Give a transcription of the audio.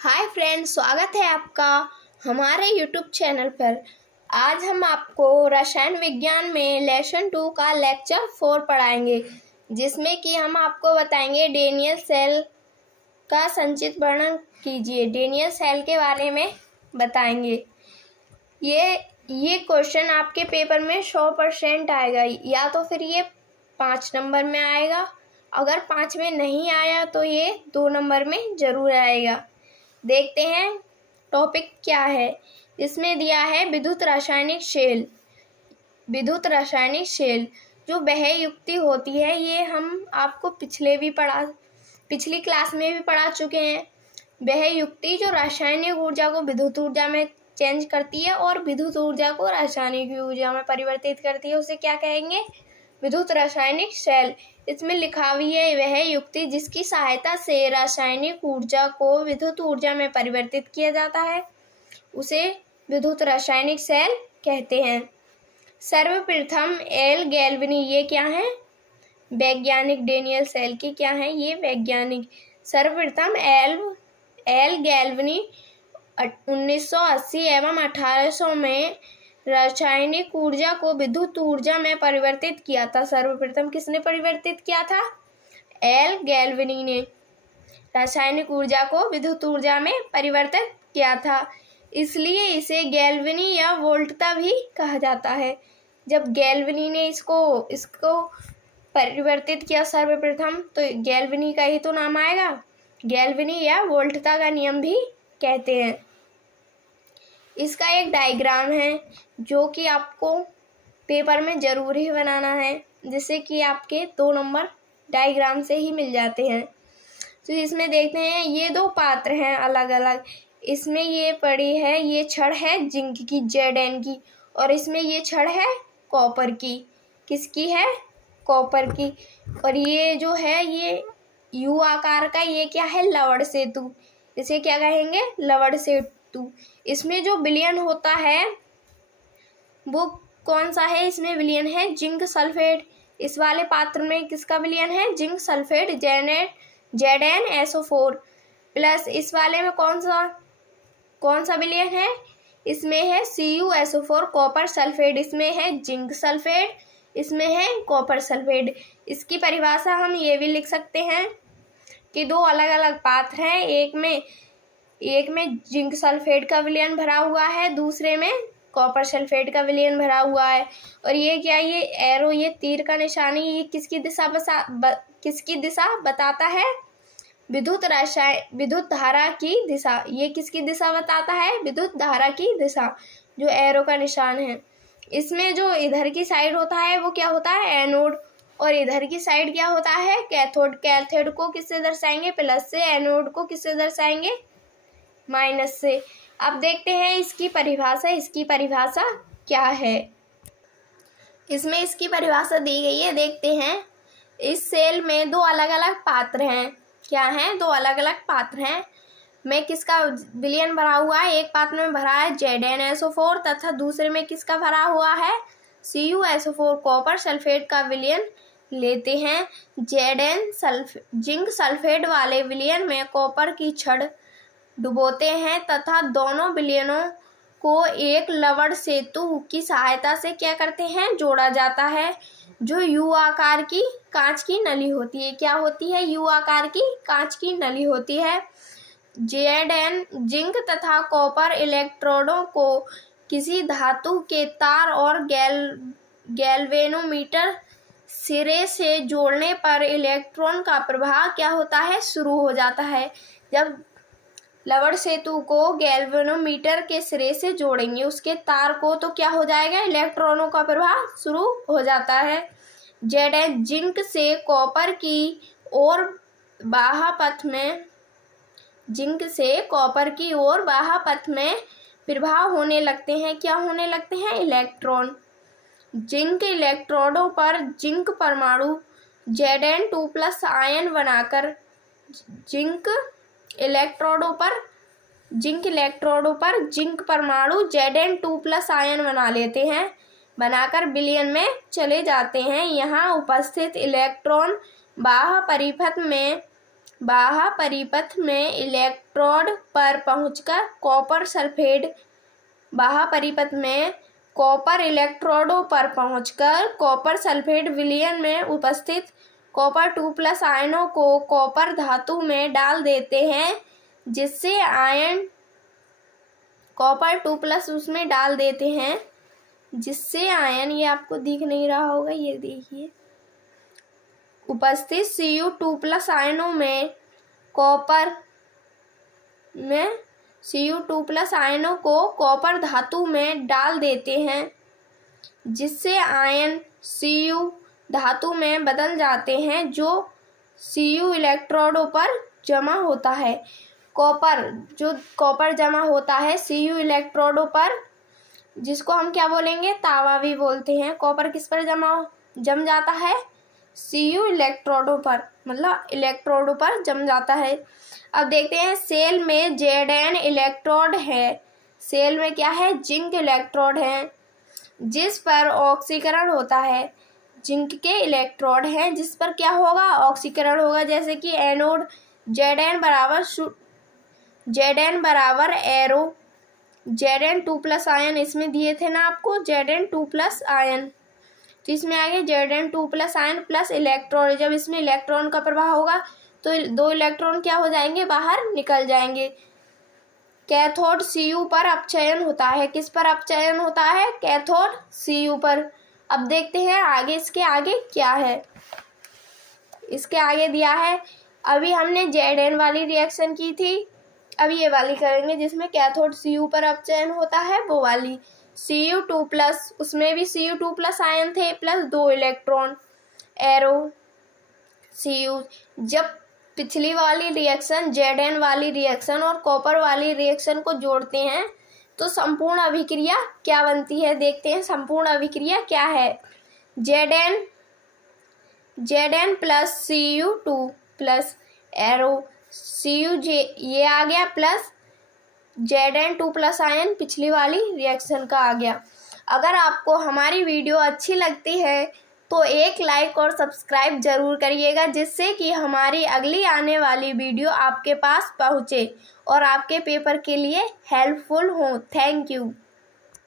Hi friends, स्वागत है आपका हमारे यूट्यूब चैनल पर। आज हम आपको रसायन विज्ञान में लेसन 2 का लेक्चर 4 पढ़ाएंगे, जिसमें कि हम आपको बताएंगे डेनियल सेल का संक्षिप्त वर्णन कीजिए। डेनियल सेल के बारे में बताएंगे। ये क्वेश्चन आपके पेपर में 100% आएगा, या तो फिर ये 5 नंबर में आएगा। अगर 5 में नहीं आया तो ये 2 नंबर में ज़रूर आएगा। देखते हैं टॉपिक क्या है। इसमें दिया है विद्युत रासायनिक शेल। विद्युत रासायनिक शेल जो वह युक्ति होती है, ये हम आपको पिछली क्लास में भी पढ़ा चुके हैं। वह युक्ति जो रासायनिक ऊर्जा को विद्युत ऊर्जा में चेंज करती है और विद्युत ऊर्जा को रासायनिक ऊर्जा में परिवर्तित करती है, उसे क्या कहेंगे? विद्युत रासायनिक शेल। इसमें लिखा हुई है वह युक्ति जिसकी सहायता से रासायनिक ऊर्जा को विद्युत ऊर्जा में परिवर्तित किया जाता है, उसे विद्युत रासायनिक शेल कहते हैं। सर्वप्रथम एल गैल्वनी, ये क्या है? वैज्ञानिक। डेनियल सेल के क्या है? ये वैज्ञानिक। सर्वप्रथम एल गैल्वनी 1980 एवं 1800 में रासायनिक ऊर्जा को विद्युत ऊर्जा में परिवर्तित किया था। सर्वप्रथम किसने परिवर्तित किया था? एल गैल्वनी ने रासायनिक ऊर्जा को विद्युत ऊर्जा में परिवर्तित किया था। इसलिए इसे गैल्वनी या वोल्टता भी कहा जाता है। जब गैल्वनी ने इसको परिवर्तित किया सर्वप्रथम, तो गैल्वनी का ही तो नाम आएगा। गैल्वनी या वोल्टता का नियम भी कहते हैं। इसका एक डायग्राम है जो कि आपको पेपर में ज़रूर ही बनाना है, जिससे कि आपके 2 नंबर डायग्राम से ही मिल जाते हैं। तो इसमें देखते हैं, ये 2 पात्र हैं अलग अलग। इसमें ये पड़ी है, ये छड़ है जिंक की, Zn की, और इसमें ये छड़ है कॉपर की। किसकी है? कॉपर की। और ये जो है ये यू आकार का, ये क्या है? लवण सेतु। इसे क्या कहेंगे? लवण सेतु। इसमें जो विलयन होता है वो कौन सा है? इसमें विलयन है जिंक सल्फेट। इस वाले पात्र में किसका विलयन है? Zinc sulphate ZnSO4 plus. इस वाले में कौन सा विलयन है? इसमें है CuSO4 कॉपर सल्फेट। इसमें है जिंक सल्फेट, इसमें है कॉपर सल्फेट। इसकी परिभाषा हम ये भी लिख सकते हैं कि 2 अलग अलग पात्र हैं। एक में जिंक सल्फेट का विलयन भरा हुआ है, दूसरे में कॉपर सल्फेट का विलयन भरा हुआ है। और ये क्या, ये एरो, ये तीर का निशानी, ये किसकी दिशा बताता है? विद्युत धारा की दिशा। ये किसकी दिशा बताता है? विद्युत धारा की दिशा, जो एरो का निशान है। इसमें जो इधर की साइड होता है वो क्या होता है? एनोड। और इधर की साइड क्या होता है? कैथोड। कैथोड को किससे दर्शाएंगे? प्लस से। एनोड को किससे दर्शाएंगे? माइनस से। अब देखते हैं इसकी परिभाषा क्या है। इसमें इसकी परिभाषा दी गई है, देखते हैं। इस सेल में 2 अलग अलग पात्र हैं। क्या हैं? 2 अलग अलग पात्र हैं। में किसका विलयन भरा हुआ है? एक पात्र में भरा है ZnSO4 तथा दूसरे में किसका भरा हुआ है? CuSO4 कॉपर सल्फेट का विलयन लेते हैं। जिंक सल्फेट वाले विलयन में कॉपर की छड़ डुबोते हैं तथा दोनों विलयनों को एक लवण सेतु की सहायता से क्या करते हैं? जोड़ा जाता है, जो यू आकार की कांच की नली होती है। क्या होती है? यू आकार की कांच की नली होती है। Zn जिंक तथा कॉपर इलेक्ट्रोडों को किसी धातु के तार और गैल्वेनोमीटर सिरे से जोड़ने पर इलेक्ट्रॉन का प्रवाह क्या होता है? शुरू हो जाता है। जब लवण सेतु को गैल्वेनोमीटर के सिरे से जोड़ेंगे, उसके तार को, तो क्या हो जाएगा? इलेक्ट्रॉनों का प्रवाह शुरू हो जाता है। Zn जिंक से कॉपर की ओर बाह्य पथ में प्रवाह होने लगते हैं। क्या होने लगते हैं? इलेक्ट्रॉन। जिंक इलेक्ट्रोडों पर जिंक परमाणु Zn2+ आयन बनाकर जिंक इलेक्ट्रोडों पर जिंक परमाणु Zn2+ आयन बना लेते हैं, बनाकर विलयन में चले जाते हैं। यहाँ उपस्थित इलेक्ट्रॉन बाह्य परिपथ में बाह्य परिपथ में इलेक्ट्रोड पर पहुंचकर कॉपर सल्फेट बाह्य परिपथ में कॉपर इलेक्ट्रोडों पर पहुंचकर कॉपर सल्फेट विलयन में उपस्थित कॉपर 2+ आयनों को कॉपर धातु में डाल देते हैं, जिससे आयन कॉपर 2+ उसमें डाल देते हैं, जिससे आयन, ये आपको दिख नहीं रहा होगा, ये देखिए, उपस्थित Cu2+ आयनों में Cu2+ आयनों को कॉपर धातु में डाल देते हैं, जिससे आयन Cu धातु में बदल जाते हैं, जो Cu इलेक्ट्रोडों पर जमा होता है। कॉपर जमा होता है Cu इलेक्ट्रोडों पर, जिसको हम क्या बोलेंगे, तावा भी बोलते हैं। कॉपर किस पर जम जाता है, Cu इलेक्ट्रोडों पर, मतलब इलेक्ट्रोडों पर जम जाता है। अब देखते हैं, सेल में Zn इलेक्ट्रोड है। सेल में क्या है, जिंक इलेक्ट्रोड है, जिस पर ऑक्सीकरण होता है। जिंक के इलेक्ट्रोड हैं जिस पर क्या होगा, ऑक्सीकरण होगा। जैसे कि एनोड Zn बराबर एरो, Zn2+ आयन इसमें दिए थे ना आपको, Zn2+ आयन, तो इसमें आगे Zn2+ आयन प्लस इलेक्ट्रॉन। जब इसमें इलेक्ट्रॉन का प्रवाह होगा तो 2 इलेक्ट्रॉन क्या हो जाएंगे, बाहर निकल जाएंगे। कैथोड Cu पर अपचयन होता है। किस पर अपचयन होता है, कैथोड Cu पर। अब देखते हैं आगे, इसके आगे क्या है। इसके आगे दिया है, अभी हमने Zn वाली रिएक्शन की थी, अभी ये वाली करेंगे जिसमें कैथोड Cu पर अपचयन होता है, वो वाली। Cu2+, उसमें भी Cu2+ आयन थे प्लस 2 इलेक्ट्रॉन, एरो Cu। जब पिछली वाली रिएक्शन Zn वाली रिएक्शन और कॉपर वाली रिएक्शन को जोड़ते हैं तो संपूर्ण अभिक्रिया क्या बनती है, देखते हैं संपूर्ण अभिक्रिया क्या है। Zn plus Cu2+ arrow Cu ये आ गया, प्लस Zn2+ आयन पिछली वाली रिएक्शन का आ गया। अगर आपको हमारी वीडियो अच्छी लगती है तो एक लाइक और सब्सक्राइब जरूर करिएगा, जिससे कि हमारी अगली आने वाली वीडियो आपके पास पहुंचे और आपके पेपर के लिए हेल्पफुल हो। Thank you.